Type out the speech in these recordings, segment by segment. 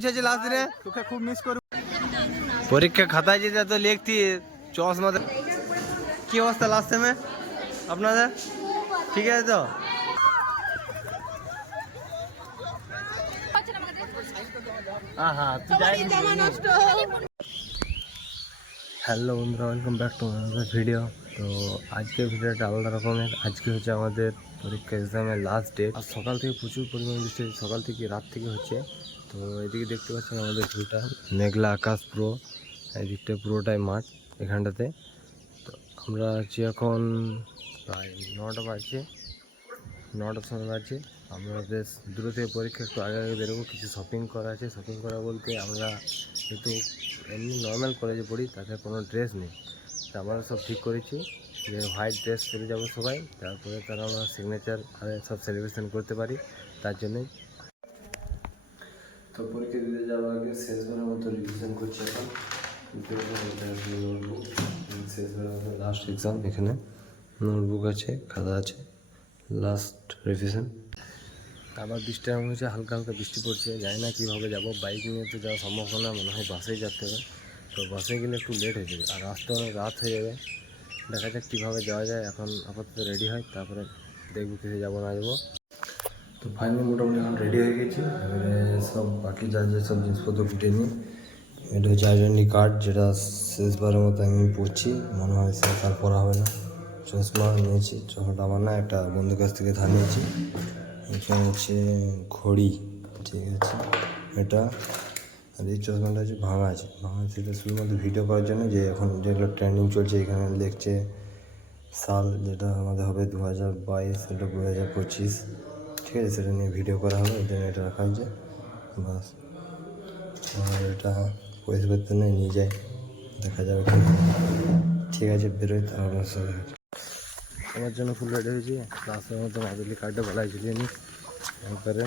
এসেছে লাস্ট দিনে তোকে খুব মিস করব। পরীক্ষা খাতায় যেটা তো লিখতি চশমা কি অবস্থা লাস্ট সেমে আপনাদের? ঠিক আছে তো? হ্যাঁ হ্যাঁ হ্যালো বন্ধুরা ওয়েলকাম ব্যাক টু আমাদের ভিডিও তো আজকের ভিডিওটা আলাদা রকমের। আজকে হচ্ছে আমাদের পরীক্ষা এক্সামের লাস্ট ডেট আর সকাল থেকে প্রচুর পরিমাণে বৃষ্টি হচ্ছে। সকাল থেকে রাত থেকে হচ্ছে। তো এদিকে দেখতে পাচ্ছেন আমাদের ভিউটা। মেঘলা আকাশ পুরো এদিকটা পুরোটাই মাঠ এখানটাতে। তো আমরা আছি এখন প্রায় নটা বাজছে, নটার সময় বাজছে। আমরা বেশ দূর থেকে পরীক্ষা একটু আগে আগে বেরোবো, কিছু শপিং করা আছে। শপিং করা বলতে আমরা একটু এমনি নর্মাল কলেজে পড়ি, তাতে কোনো ড্রেস নেই। তা আমরা সব ঠিক করেছি, যে হোয়াইট ড্রেস পরে যাব সবাই, তারপরে তারা আমরা সিগনেচার আর সব সেলিব্রেশন করতে পারি। তার জন্যই তো পরীক্ষা দিতে যাওয়ার আগে শেষবারের মতো রিভিশন করছি এখন। শেষবারের মতো লাস্ট এক্সাম এখানে। নোটবুক আছে, খাতা আছে। লাস্ট রিভিশন আবার বৃষ্টি এমন হচ্ছে হালকা হালকা বৃষ্টি পড়ছে। জানি না কীভাবে যাব। বাইক নিয়ে তো যাওয়া সম্ভব না। মনে হয় বাসেই যেতে হবে। তো বাসে গেলে একটু লেট হয়ে যাবে। আর রাস্তা অনেক রাত হয়ে যাবে। দেখা যাক কীভাবে যাওয়া যায়। এখন আপাতত রেডি হয়। তারপরে দেখব কিসে যাব না যাব। তো ফাইনালি মোটামুটি এখন রেডি হয়ে গেছি। সব বাকি যা যা সব জিনিসপত্র ফুটে নিই। এটা হচ্ছে আইডেন্টি কার্ড যেটা শেষবারের মতো আমি পড়ছি। মনে হয় শেষ, আর পড়া হবে না। চশমা নিয়েছি, চশমাটা আমার না একটা বন্ধুর কাছ থেকে ধার নিয়েছি। এখানে হচ্ছে ঘড়ি, ঠিক আছে? এটা, আর এই চশমাটা হচ্ছে ভাঙা আছে। ভাঙা সেটা শুধুমাত্র ভিডিও করার জন্য যে এখন যেগুলো ট্রেন্ডিং চলছে, এখানে দেখছে সাল, যেটা আমাদের হবে দু হাজার বাইশ এটা দু হাজার পঁচিশ। ঠিক আছে, সেটা নিয়ে ভিডিও করা হবে, এই জন্য এটা রাখা হয়েছে, বাস। আর এটা পরিষ্কার নেই, নিয়ে যাই, দেখা যাবে ঠিক আছে, বেরোই তাহলে আপনার সাথে আমার জন্য ফুল রেডি হয়েছি ক্লাসের মধ্যে মাদুলি কার্ডটা গলায় ঝুলিয়ে নিই, তারপরে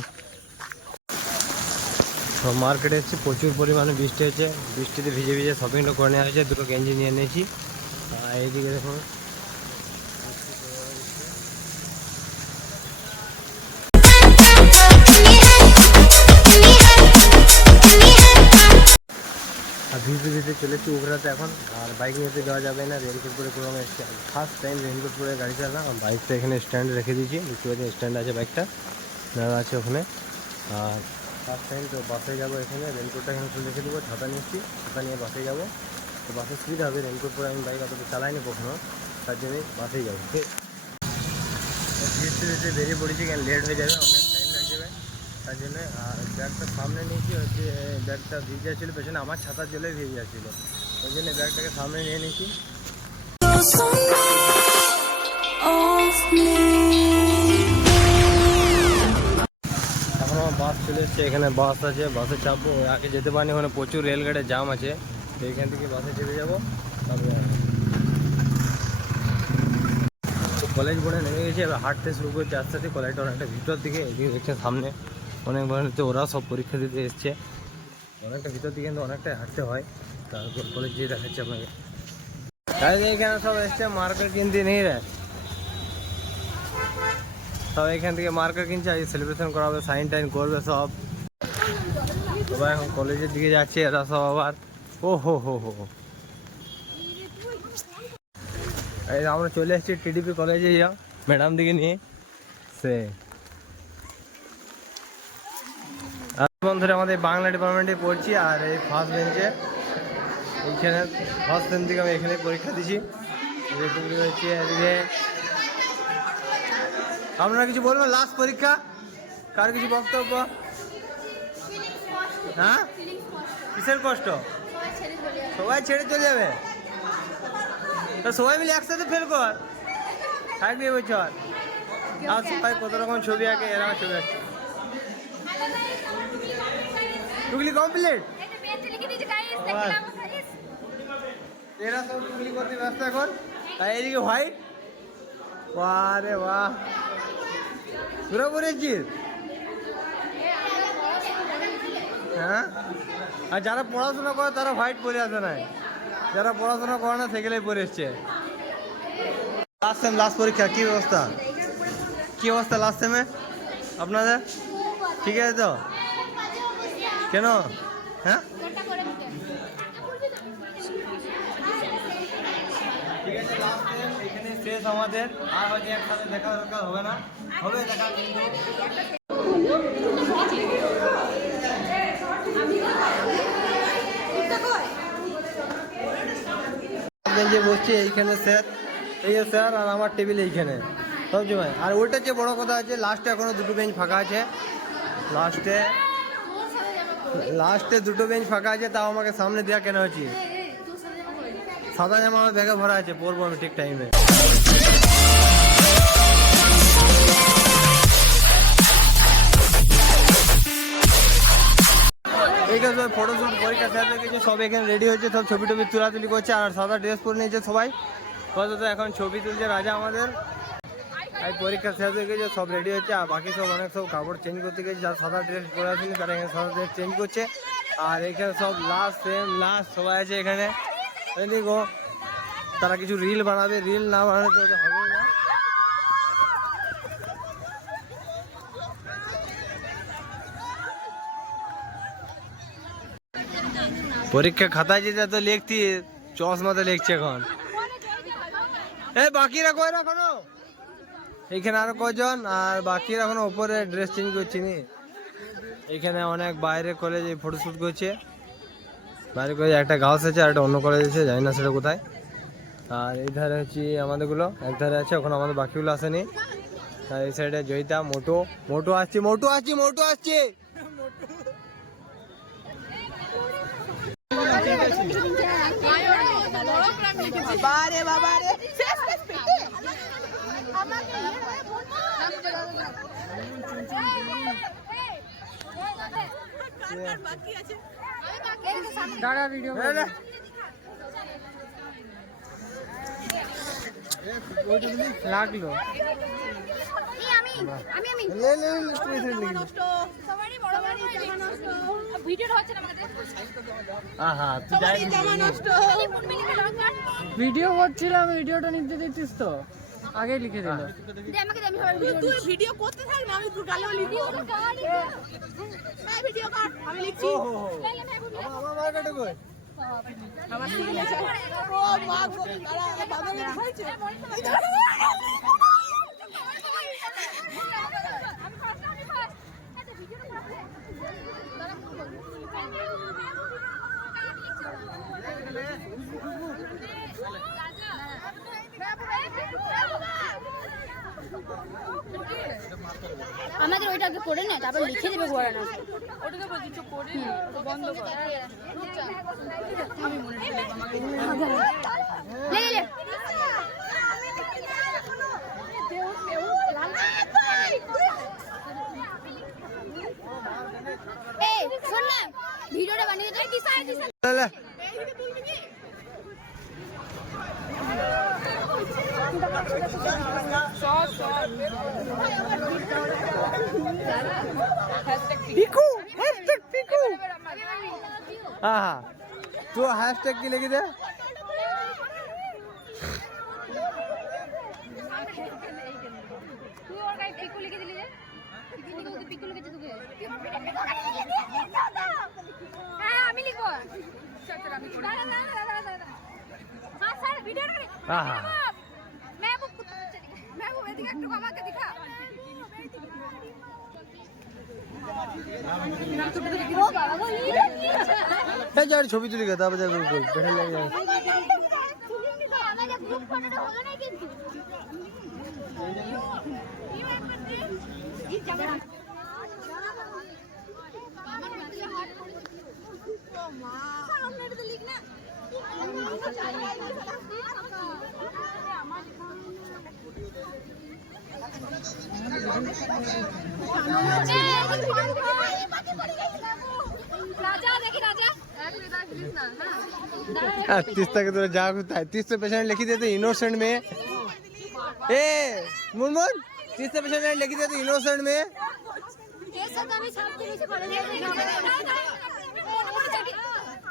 মার্কেটে এসেছি, প্রচুর পরিমাণে বৃষ্টি হচ্ছে বৃষ্টিতে ভিজে ভিজে শপিংটা করে নেওয়া হয়েছে, দুটো গেঞ্জি নিয়ে নিয়েছি আর এইদিকে দেখুন ভিজতে ভিজতে চলেছি উগরাতে এখন। আর বাইক নিতে যাওয়া যাবে না রেনকোট পরে কোনো এসছে ফার্স্ট টাইম রেনকোট পরে গাড়ি চালাম বাইকটা এখানে স্ট্যান্ড রেখে দিয়েছি। দেখতে পাচ্ছি স্ট্যান্ড আছে বাইকটা, দাঁড়া আছে ওখানে। আর ফার্স্ট টাইম তো বাসে যাব এখানে রেনকোটটা এখানে খুলে রেখে দেবো ছাতা নিচ্ছি ছাতা নিয়ে বাসে যাব। তো বাসে সুবিধা হবে রেনকোট পরে আমি বাইক অতটা চালাইনি কখনো, তার জন্যই বাসেই যাব। ঠিক ধীরে ধীরে বেরিয়ে পড়েছি কেন? লেট হয়ে যাবে তার আর ব্যাগটা সামনে নিয়েছি, হচ্ছে ব্যাগটা ভিজে ছিল, পেছনে আমার ছাতার জলে ভিজে যাচ্ছিল ওই জন্য ব্যাগটাকে সামনে নিয়ে নিয়েছি। এখন আমার বাস চলে এসছে, এখানে বাস আছে, বাসে চাপবো। আগে যেতে পারিনি, ওখানে প্রচুর রেলগাড়ির জাম আছে। তো এখান থেকে বাসে চেপে যাব, তারপরে কলেজ বোর্ডে নেমে গেছি, এবার হাঁটতে শুরু করছে, আস্তে আস্তে কলেজটা অনেকটা ভিতর দিকে, এদিকে দেখছে সামনে। অনেক হচ্ছে ওরাও সব পরীক্ষা দিতে এসছে। অনেকটা ভিতর দিকে কিন্তু অনেকটাই হাঁটতে হয়। তারপর কলেজ গিয়ে দেখাচ্ছে আপনাকে। তাই এখানে সব এসছে মার্কেট কিনতে নেই রে সব এখান থেকে মার্কেট কিনছে আজ সেলিব্রেশন করা হবে সাইন টাইন করবে সব। সবাই এখন কলেজের দিকে যাচ্ছে এরা সব আবার। ও হো হো হো আমরা চলে এসেছি টিডিপি কলেজে যাও ম্যাডাম দিকে নিয়ে। সে। আর বন্ধুরা আমাদের বাংলা ডিপার্টমেন্টে পড়ছি আর এই ফার্স্ট বেঞ্চে এইখানে ফার্স্ট বেঞ্চ থেকে আমি এখানে পরীক্ষা দিছি এদিকে হচ্ছে এদিকে। আপনারা কিছু বলবেন? লাস্ট পরীক্ষা? কার কিছু বক্তব্য? হ্যাঁ? কিসের কষ্ট? সবাই ছেড়ে চলে যাবে। তা সবাই মিলে একসাথে ফেল কর। থাকবি এবছর আর সবাই কত রকম ছবি আঁকে? এরকম ছবি আঁকে। টুকলি কমপ্লিট এরা সব টুকলি করতে ব্যস্ত এখন। আর এদিকে হোয়াইট বাহ রে বাহ। পুরো পড়েছিস হ্যাঁ? আর যারা পড়াশোনা করে তারা হোয়াইট পরে আসে না যারা পড়াশোনা করে না সেগুলোই পরে এসছে। লাস্ট সেম লাস্ট পরীক্ষা কি ব্যবস্থা কি অবস্থা লাস্ট সেমে আপনাদের? ঠিক আছে তো? কেন? হ্যাঁ? ঠিক আছে লাস্ট এখানে শেষ আমাদের। আর হয়তো একসাথে দেখা দরকার হবে না। হবে দেখা যে বসছি এইখানে স্যার এই স্যার আর আমার টেবিল এইখানে। সবজি ভাই আর ওইটা যে বড় কথা আছে লাস্টে এখনও দুটো বেঞ্চ ফাঁকা আছে। লাস্টে লাস্টে দুটো বেঞ্চ ফাঁকা আছে, তাও আমাকে সামনে দেওয়া কেন হচ্ছে সাদা জামা আমার ব্যাগে ভরা আছে, পরবো আমি ঠিক টাইমে এইখানে সব ফটোশুট পরীক্ষা হয়ে গেছে সব এখানে রেডি হচ্ছে সব ছবি টবি তোলাতুলি করছে, আর সাদা ড্রেস পরে নিয়েছে সবাই। কত এখন ছবি তুলছে রাজা আমাদের। এই পরীক্ষা শেষ হয়ে গেছে সব রেডি হচ্ছে আর বাকি সব অনেক সব কাপড় চেঞ্জ করতে গেছে যারা সাদা ড্রেস পরে আসেনি তারা এখানে সাদা ড্রেস চেঞ্জ করছে। আর এখানে সব লাস্ট সেম লাস্ট সবাই আছে এখানে। দেখো তারা কিছু রিল বানাবে রিল না বানালে তো হবেই না। পরীক্ষা খাতায় যেটা তো লিখতি চশমাতে লিখছে এখন। এই বাকিরা কয় না কোনো এইখানে আরও কজন আর বাকিরা এখনও উপরে ড্রেস চেঞ্জ করছি নি এখানে অনেক বাইরে কলেজে ফটোশুট করছে। বাইরে কলেজে একটা গার্লস আছে আর একটা অন্য কলেজ আছে জানি না সেটা কোথায়। আর এই ধারে হচ্ছে আমাদেরগুলো এক ধারে আছে ওখানে আমাদের বাকিগুলো আসেনি। আর এই সাইডে জয়িতা মোটো মোটো আসছে মোটো আসছে মোটো আসছে। বাবারে বাবারে শেষ শেষ পেটে আমাকে বাকি আছে দাঁড়া ভিডিও লাগল। ভিডিও করছিলাম ভিডিওটা নিতে দিতিস তো? আগে লিখে দিল আমি তুই ভিডিও করতে থাক না আমি তোর গালে লিখব হ্যাঁ ভিডিও কর আমি লিখছি। আমার- আমার মার্কেটে কই? আমার সিগনেচার ও মা গো দাঁড়া বাবা হয়েছে আমাদের ওইটা আগে করে না তারপর লিখে দেবে গোড়া না ওটাকে বলছি চুপ করে বন্ধ কর। আমি মনে हाँ हाँ तो हैशटैग की लिख दे তুই দিখা। এই যার ছবি তুলি গে তারপর যাবে বল লাগে রাজা हाँ, तीस तक तो जाग होता है तीस से पेशेंट लिखी देते तो इनोसेंट में। ए, मुनमुन, तीस से पेशेंट लिखी देते तो इनोसेंट में।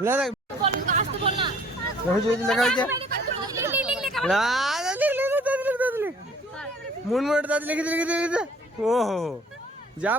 ना ना वही जो लगा क्या? ना ना लिख लिख लिख लिख मुनमुन दादी लिखी लिखी लिखी ओहो, जा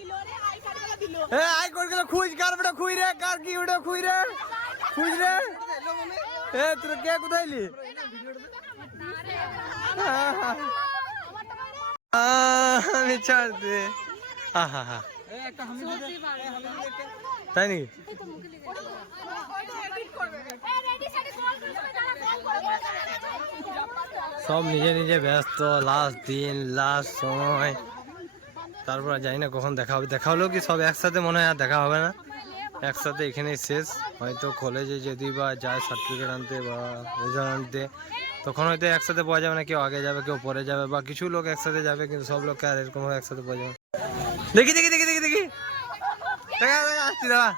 হো এ আই কোড গেল, খুঁজ কার বড় খুঁজ রে, কার কি ওটা খুঁজ রে খুঁজ রে। এ, তোর কে কোথায় লি আমি ছাড় দে। আহা, হা তাই নাকি? সব নিজে নিজে ব্যস্ত লাস্ট দিন লাস্ট সময়। তারপর জানি না কখন দেখা হবে। দেখা হলেও কি সব একসাথে মনে হয় আর দেখা হবে না। একসাথে এখানেই শেষ। হয়তো কলেজে যদি বা যায় সার্টিফিকেট আনতে বা রেজাল্ট আনতে, তখন হয়তো একসাথে পাওয়া যাবে না। কেউ আগে যাবে, কেউ পরে যাবে বা কিছু লোক একসাথে যাবে, কিন্তু সব লোককে আর এরকম একসাথে পাওয়া যাবে। দেখি দেখি দেখি দেখি দেখি। দেখা দেখা, আসছি দাদা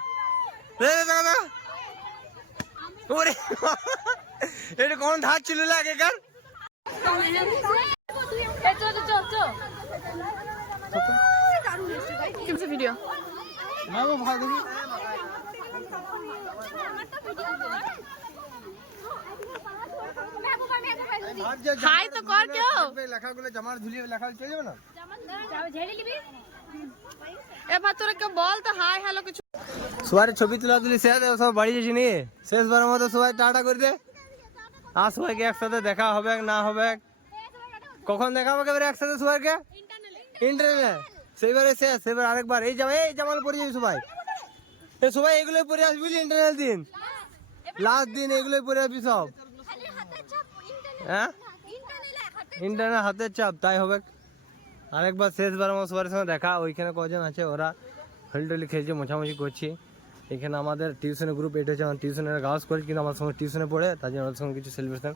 দেখা এটা কোন ধার ছিল না আগেকার ভিডিও মামা ভাগ দেখি। হাই তো কর কেউ। লেখাগুলো জামার ঝুলিয়ে লেখা চলে যাবে না? এবার তোরা কেউ বল তো হাই হ্যালো কিছু। সবার ছবি তোলা তুলি শেষ সব বাড়ি যাচ্ছি নিয়ে শেষবারের মতো সবাই টাটা করে দে। আর সবাইকে একসাথে দেখা হবে না হবে কখন দেখা হবে এবারে একসাথে সবাইকে সেইবারে শেষ আরেকবার। এই জামা, এই যাবি সবাই। এ সবাই আসবি দিন? লাস্ট দিন এগুলোই সব। হ্যাঁ? হাতের চাপ, তাই হবে। আরেকবার শেষবার আমার সবার সঙ্গে দেখা, ওইখানে কজন আছে, ওরা হলটলি খেলছে, মোছামুছি করছি। এখানে আমাদের টিউশনের গ্রুপ এটা হচ্ছে আমার টিউশনের গার্লস কলেজ কিন্তু আমার সঙ্গে টিউশনে পড়ে, তার জন্য সঙ্গে কিছু সেলিব্রেশন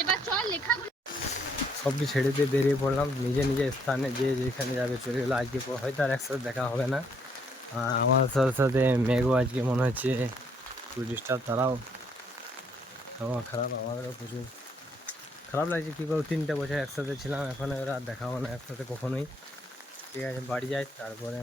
এবার চল লেখা সব কিছু ছেড়ে দিয়ে বেরিয়ে পড়লাম। নিজে নিজে স্থানে যে যেখানে যাবে চলে গেলো। আজকে হয়তো আর একসাথে দেখা হবে না। আমার সাথে সাথে মেঘও আজকে মনে হচ্ছে একটু ডিস্টার্ব তারাও। আমার খারাপ, আমাদেরও প্রচুর। খারাপ লাগছে কী করব তিনটে বছর একসাথে ছিলাম। এখন আর দেখা হবে না একসাথে কখনোই। ঠিক আছে, বাড়ি যাই, তারপরে